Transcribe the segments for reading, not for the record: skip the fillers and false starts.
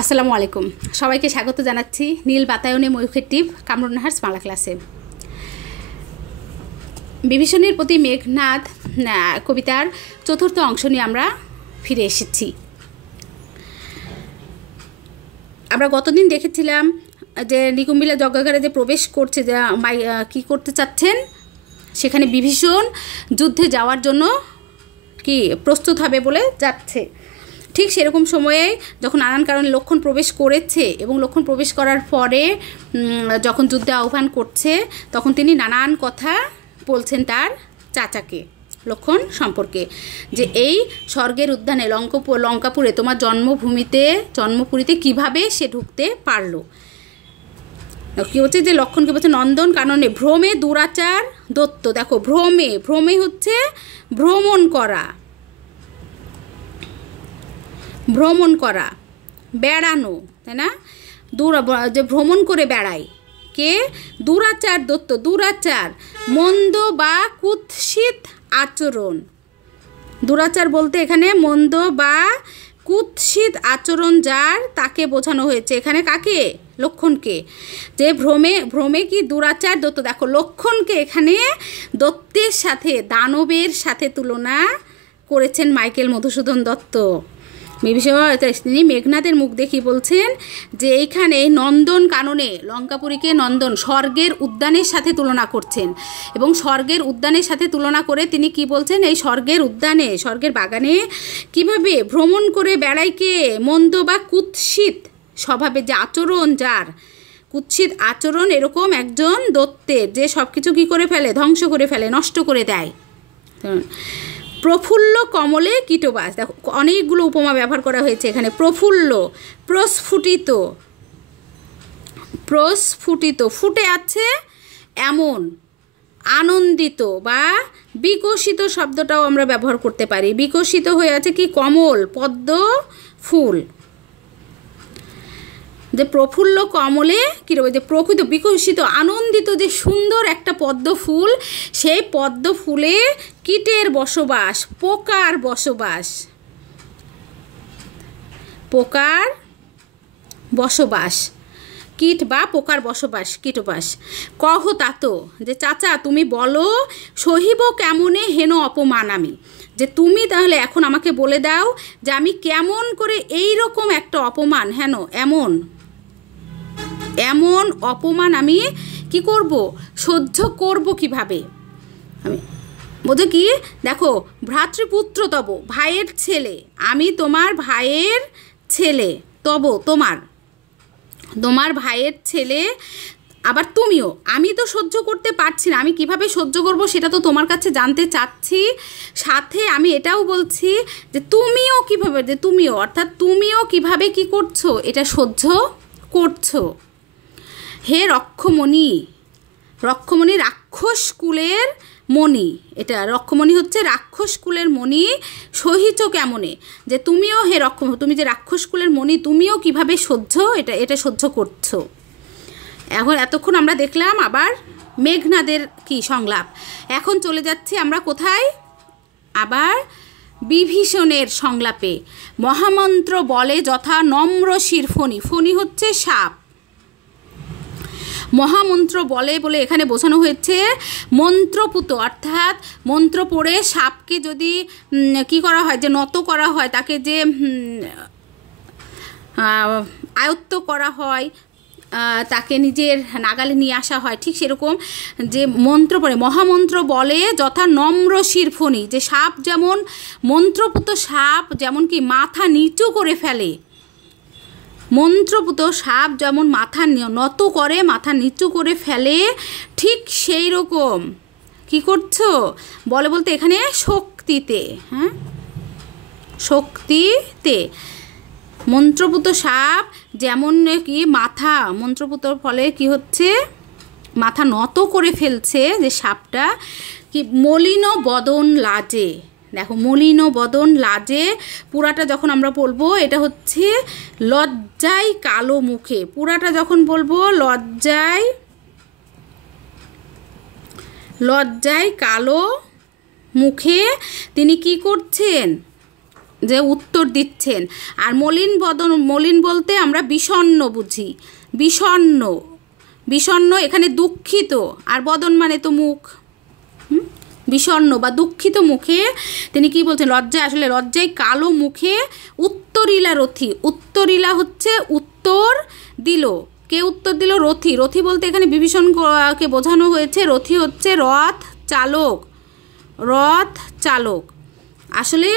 আসসালামু আলাইকুম, সবাইকে স্বাগত জানাচ্ছি নীল বাতায়নে ময়ূখের টিপ কামরুন্নাহার বাংলা ক্লাসে। বিভীষণের প্রতি মেঘনাদ কবিতার চতুর্থ অংশ নিয়ে আমরা ফিরে এসেছি। আমরা গতদিন দেখেছিলাম যে নিকুম্বিলা যজ্ঞাগারে যে প্রবেশ করছে, যে কী করতে চাচ্ছেন, সেখানে বিভীষণ যুদ্ধে যাওয়ার জন্য কি প্রস্তুত হবে বলে যাচ্ছে। ঠিক সেরকম সময়ে যখন নানান কারণে লক্ষণ প্রবেশ করেছে এবং লক্ষণ প্রবেশ করার পরে যখন যুদ্ধে আহ্বান করছে, তখন তিনি নানান কথা বলছেন তার চাচাকে লক্ষণ সম্পর্কে, যে এই স্বর্গের উদ্যানে লঙ্কাপুরে তোমার জন্মপুরীতে কিভাবে সে ঢুকতে পারলো। কী হচ্ছে যে লক্ষণকে বলছে নন্দন কাননে ভ্রমে দুরাচার দত্ত। দেখো ভ্রমে হচ্ছে ভ্রমণ করা বেড়ানো, তাই না? যে ভ্রমণ করে বেড়ায় কে? দুরাচার দত্ত। দুরাচার মন্দ বা কুৎসিত আচরণ। দুরাচার বলতে এখানে মন্দ বা কুৎসিত আচরণ যার, তাকে বোঝানো হয়েছে এখানে। কাকে? লক্ষণকে। যে ভ্রমে কি দুরাচার দত্ত। দেখো লক্ষণকে এখানে দত্তের সাথে, দানবের সাথে তুলনা করেছেন মাইকেল মধুসূদন দত্ত। তিনি মেঘনাদের মুখ দেখি বলছেন যে এইখানে নন্দন কাননে, লঙ্কাপুরীকে নন্দন স্বর্গের উদ্যানের সাথে তুলনা করছেন, এবং স্বর্গের উদ্যানের সাথে তুলনা করে তিনি কি বলছেন, এই স্বর্গের উদ্যানে, স্বর্গের বাগানে কিভাবে ভ্রমণ করে বেড়াইকে মন্দ বা কুৎসিত স্বভাবে, যে আচরণ যার, কুৎসিত আচরণ এরকম একজন দত্তের, যে সব কিছু কী করে ফেলে, ধ্বংস করে ফেলে, নষ্ট করে দেয়। প্রফুল্ল কমলে কীটবাস। দেখো অনেকগুলো উপমা ব্যবহার করা হয়েছে এখানে। প্রফুল্ল, প্রস্ফুটিত, ফুটে আছে এমন, আনন্দিত বা বিকশিত শব্দটাও আমরা ব্যবহার করতে পারি। বিকশিত হয়ে আছে কি? কমল, পদ্ম ফুল। যে প্রফুল্ল কমলে কী রয়েছে, যে প্রকৃত বিকশিত আনন্দিত যে সুন্দর একটা পদ্ম ফুল, সেই পদ্ম ফুলে কীটের বসবাস, পোকার বসবাস, কীট বা পোকার বসবাস, কীটবাস। কহ তাত, যে চাচা তুমি বলো, সহিব কেমনে হেন অপমান আমি। যে তুমি তাহলে এখন আমাকে বলে দাও যে আমি কেমন করে এই রকম একটা অপমান, হেন এমন অপমান আমি কি করব, সহ্য করব কিভাবে আমি। বোঝো কি? দেখো ভ্রাতৃপুত্র তব, ভাইয়ের ছেলে আমি, তোমার ভাইয়ের ছেলে, তোমার ভাইয়ের ছেলে, আবার তুমিও। আমি তো সহ্য করতে পারছি না, আমি কিভাবে সহ্য করব সেটা তো তোমার কাছে জানতে চাচ্ছি। সাথে আমি এটাও বলছি যে তুমিও কিভাবে, যে তুমিও অর্থাৎ তুমিও কিভাবে কি করছো, এটা সহ্য করছো। হে রক্ষমণি, রাক্ষস কুলের মণি। এটা রক্ষমণি হচ্ছে রাক্ষস কুলের মণি। সহিত কেমনে, যে তুমিও হে তুমি যে রাক্ষস কুলের মণি, তুমিও কিভাবে এটা সহ্য করছো। এতক্ষণ আমরা দেখলাম আবার মেঘনাদের কি সংলাপ। এখন চলে যাচ্ছি আমরা কোথায়? আবার বিভীষণের সংলাপে। মহামন্ত্র বলে যথা নম্র শির ফণি। ফণি হচ্ছে সাপ। মহামন্ত্র বলে এখানে বোঝানো হয়েছে মন্ত্রপুত, অর্থাৎ মন্ত্র পড়ে সাপকে যদি কি করা হয়, যে নত করা হয়, তাকে যে আয়ত্ত করা হয়, তাকে নিজের নাগালে নিয়ে আসা হয়, ঠিক সেরকম যে মন্ত্র পড়ে, মহামন্ত্র বলে যথা নম্র শিরফণি, যে সাপ যেমন, মন্ত্রপুত সাপ যেমন কি মাথা নিচু করে ফেলে, মন্ত্রপুত সাপ যেমন মাথা নত করে, মাথা নিচু করে ফেলে, ঠিক সেই রকম কী করছো বলতে এখানে শক্তিতে, শক্তিতে মন্ত্রপুত সাপ যেমন কি মাথা, মন্ত্রপুতর ফলে কি হচ্ছে, মাথা নত করে ফেলছে যে সাপটা, কি মলিন বদন লাজে। দেখো মলিন বদন লাজে, পুরাটা যখন আমরা বলবো এটা হচ্ছে লজ্জায় কালো মুখে। পুরাটা যখন বলবো লজ্জায় কালো মুখে তিনি কি করছেন, যে উত্তর দিচ্ছেন। আর মলিন বদন, মলিন বলতে আমরা বিষণ্ণ বুঝি, বিষণ্ণ, বিষণ্ণ এখানে দুঃখিত, আর বদন মানে তো মুখ, বিষণ্ণ বা দুঃখিত মুখে তিনি কি বলছেন, লজ্জায়, আসলে লজ্জায় কালো মুখে উত্তরিলা রথী। উত্তরিলা হচ্ছে উত্তর দিল, কে উত্তর দিল? রথী। রথী বলতে এখানে বিভীষণকে বোঝানো হয়েছে। রথী হচ্ছে রথ চালক, রথ চালক। আসলে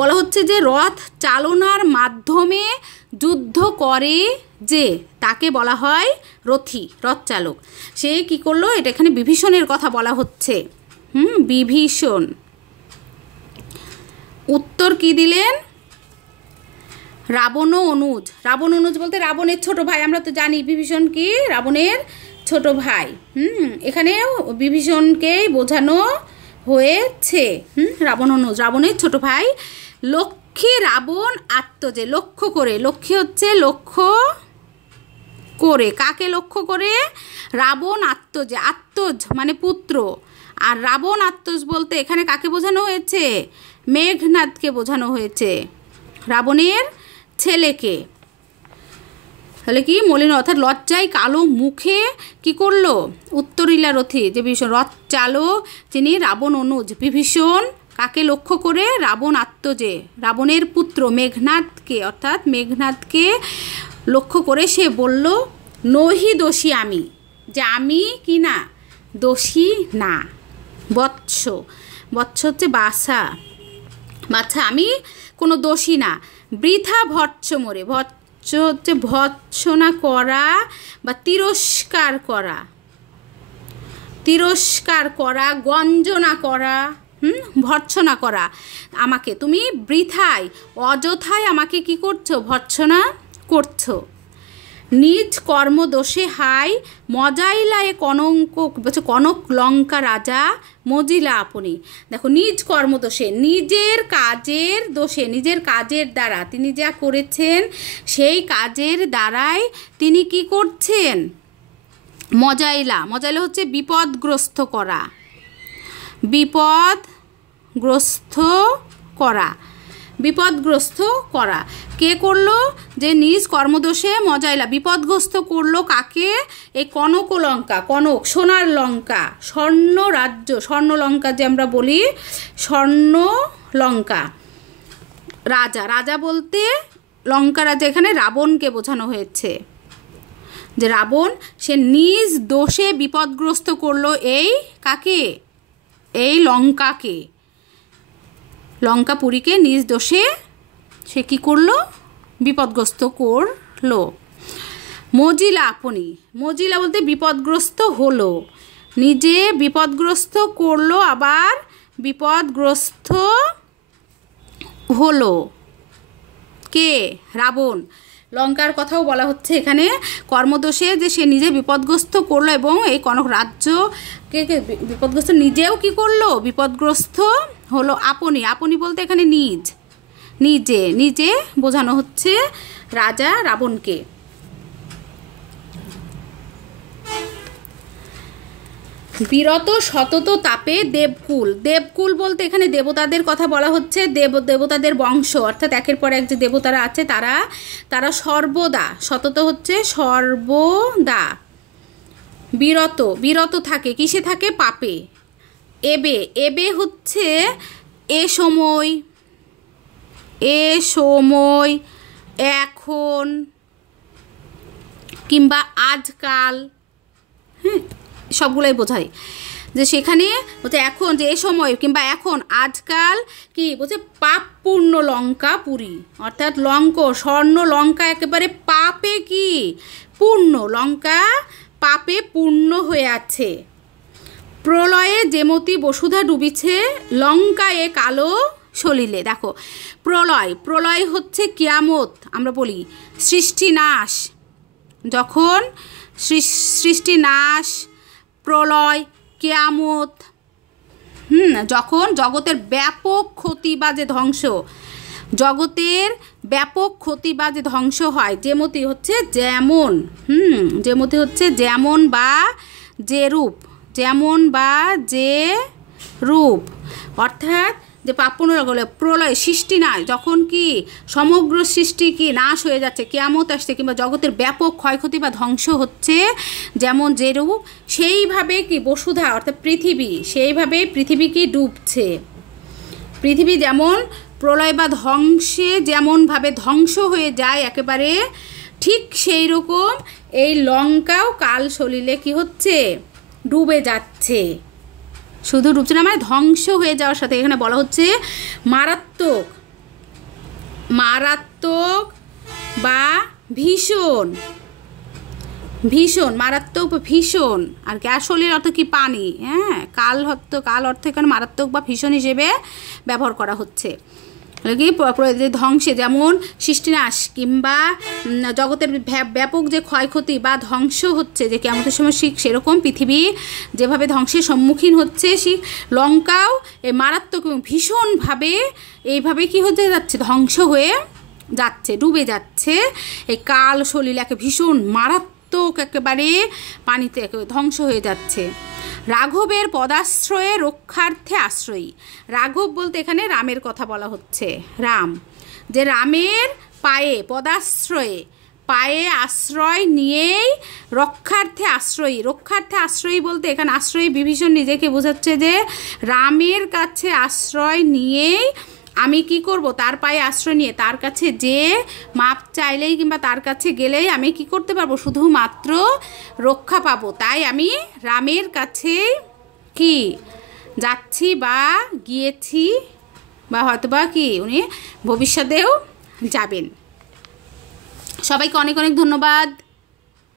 বলা হচ্ছে যে রথ চালনার মাধ্যমে যুদ্ধ করে যে, তাকে বলা হয় রথী, রথ চালক। সে কি করলো, এটা এখানে বিভীষণের কথা বলা হচ্ছে। বিভীষণ। উত্তর কি দিলেন? রাবণ অনুজ। রাবণ অনুজ বলতে রাবণের ছোট ভাই। আমরা তো জানি বিভীষণ কি রাবণের ছোট ভাই। এখানে বিভীষণকেই বোঝানো হয়েছে। রাবণ অনুজ, রাবণের ছোট ভাই। লক্ষ্মী রাবণ আত্মজে, লক্ষ্য করে। লক্ষ্মী হচ্ছে লক্ষ্য করে, কাকে লক্ষ্য করে? রাবণ আত্মজে, আত্মজ মানে পুত্র। আর রাবণ আত্মজ বলতে এখানে কাকে বোঝানো হয়েছে? মেঘনাদকে বোঝানো হয়েছে, রাবণের ছেলেকে। তাহলে কি মলিন, অর্থাৎ লজ্জায় কালো মুখে কি করলো? উত্তরিলা রথী, যে বিভীষণ রথ চালক যিনি রাবণ অনুজ। বিভীষণ কাকে লক্ষ্য করে? রাবণ আত্মজে, রাবণের পুত্র মেঘনাদকে, অর্থাৎ মেঘনাদকে লক্ষ্য করে সে বলল, নহি দোষী আমি, যে আমি কি না দোষী না। বৎস, বৎস হচ্ছে বাছা, বাচ্চা, আমি কোনো দোষী না। বৃথা ভৎস মোরে, ভৎস হচ্ছে ভৎসনা করা বা তিরস্কার করা, তিরস্কার করা, গঞ্জনা করা, ভর্ৎসনা করা। আমাকে তুমি বৃথায়, অযথায় আমাকে কি করছো? ভর্ৎসনা করছো। নিজ কর্মদোষে হাই মজাইলা এ কনক, কনক লঙ্কা রাজা মজিলা আপনি। দেখো, নিজ কর্মদোষে, নিজের কাজের দোষে, নিজের কাজের দ্বারা তিনি যা করেছেন সেই কাজের দ্বারাই তিনি কি করছেন? মজাইলা, মজাইলা হচ্ছে বিপদগ্রস্ত করা, বিপদগ্রস্ত করা, বিপদগ্রস্ত করা। কে করলো? যে নিজ কর্মদোষে মজাইলা, বিপদগ্রস্ত করলো কাকে? এই কনক লঙ্কা, কনক সোনার লঙ্কা, স্বর্ণ রাজ্য, স্বর্ণ লঙ্কা যে আমরা বলি, স্বর্ণ লঙ্কা রাজা। রাজা বলতে লঙ্কা রাজা, এখানে রাবণকে বোঝানো হয়েছে, যে রাবণ সে নিজ দোষে বিপদগ্রস্ত করলো এই কাকে? এই লঙ্কাকে, লঙ্কাপুরীকে নিজ দোষে সে কী করলো? বিপদগ্রস্ত করলো। মজিলা আপনি, মজিলা বলতে বিপদগ্রস্ত হলো, নিজে বিপদগ্রস্ত করলো, আবার বিপদগ্রস্ত হলো। কে? রাবণ। লঙ্কার কথাও বলা হচ্ছে এখানে, কর্মদোষে যে সে নিজে বিপদগ্রস্ত করলো এবং এই কনক রাজ্যকে বিপদগ্রস্ত, নিজেও কি করলো? বিপদগ্রস্ত হলো। আপনি, আপনি বলতে এখানে নিজ, নিজে, নিজে বোঝানো হচ্ছে রাজা রাবণকে। বিরত সতত তাপে দেবকুল। দেবকুল বলতে এখানে দেবতাদের কথা বলা হচ্ছে, দেবতাদের বংশ, অর্থাৎ একের পর এক যে দেবতারা আছে তারা তারা সর্বদা, সতত হচ্ছে সর্বদা, বিরত, বিরত থাকে, কিসে থাকে? পাপে। এবে, এবে হচ্ছে এ সময়, এ সময়, এখন কিংবা আজকাল, সবগুলোই বোঝায়। যে সেখানে বলছে এখন, যে এ সময় কিংবা এখন, আজকাল কি বলছে? পাপপূর্ণ লঙ্কা পুরী, অর্থাৎ স্বর্ণ লঙ্কা একেবারে পাপে কি পূর্ণ, লঙ্কা পাপে পূর্ণ হয়ে আছে। প্রলয়ে যেমতি বসুধা ডুবিছে, লঙ্কা এ কালো সলিলে। দেখো, প্রলয়, প্রলয় হচ্ছে কিয়ামত, আমরা বলি সৃষ্টিনাশ, যখন সৃষ্টিনাশ, প্রলয়, কিয়ামত, যখন জগতের ব্যাপক ক্ষতি বা যে ধ্বংস, জগতের ব্যাপক ক্ষতি বা যে ধ্বংস হয়। যেমতি হচ্ছে যেমন, যেমতি হচ্ছে যেমন বা যে রূপ, যেমন বা যে রূপ, অর্থাৎ যে পাপনের প্রলয় সৃষ্টি নয়, যখন কি সমগ্র সৃষ্টি কি নাশ হয়ে যাচ্ছে, কিয়ামত আসছে, কিংবা জগতের ব্যাপক ক্ষয়ক্ষতি বা ধ্বংস হচ্ছে, যেমন যেরূপ সেইভাবে কি বসুধা অর্থাৎ পৃথিবী, সেইভাবে পৃথিবী কি ডুবছে। পৃথিবী যেমন প্রলয় বা ধ্বংসে যেমনভাবে ধ্বংস হয়ে যায় একেবারে, ঠিক সেই রকম এই লঙ্কাও কাল সলিলে কি হচ্ছে, ডুবে যাচ্ছে। শুধু ডুবছে না, মানে ধ্বংস হয়ে যাওয়ার সাথে, এখানে বলা হচ্ছে মারাত্মক, মারাত্মক বা ভীষণ, ভীষণ মারাত্মক বা ভীষণ, আর কি আসলের অর্থ কি পানি, হ্যাঁ, কাল অর্থ এখানে মারাত্মক বা ভীষণ হিসেবে ব্যবহার করা হচ্ছে। কি ধ্বংসে যেমন সৃষ্টিনাশ কিংবা জগতের ব্যাপক যে ক্ষয়ক্ষতি বা ধ্বংস হচ্ছে, যে কিয়ামতের সময় ঠিক সেরকম পৃথিবী যেভাবে ধ্বংসের সম্মুখীন হচ্ছে, সেই লঙ্কাও এই মারাত্মক এবং ভীষণভাবে এইভাবে কি হতে যাচ্ছে, ধ্বংস হয়ে যাচ্ছে, ডুবে যাচ্ছে। এই কাল সলিলাকে ভীষণ মারাত্মক একেবারে পানিতে ধ্বংস হয়ে যাচ্ছে। রাঘবের পদাশ্রয়ে রক্ষার্থে আশ্রয়ী। রাঘব বলতে এখানে রামের কথা বলা হচ্ছে, রাম, যে রামের পায়ে পদাশ্রয়ে, পায়ে আশ্রয় নিয়েই রক্ষার্থে আশ্রয়ী। রক্ষার্থে আশ্রয়ী বলতে এখানে আশ্রয়ী বিভীষণ নিজেকে বোঝাচ্ছে যে রামের কাছে আশ্রয় নিয়েই আমি কি করব, তার পায়ে আশ্রয় নিয়ে তার কাছে যে মাপ চাইলেই কিংবা তার কাছে গেলেই আমি কি করতে পারবো, শুধুমাত্র রক্ষা পাবো। তাই আমি রামের কাছে কি যাচ্ছি বা গিয়েছি, বা হয়তোবা কি উনি ভবিষ্যতেও যাবেন। সবাইকে অনেক অনেক ধন্যবাদ।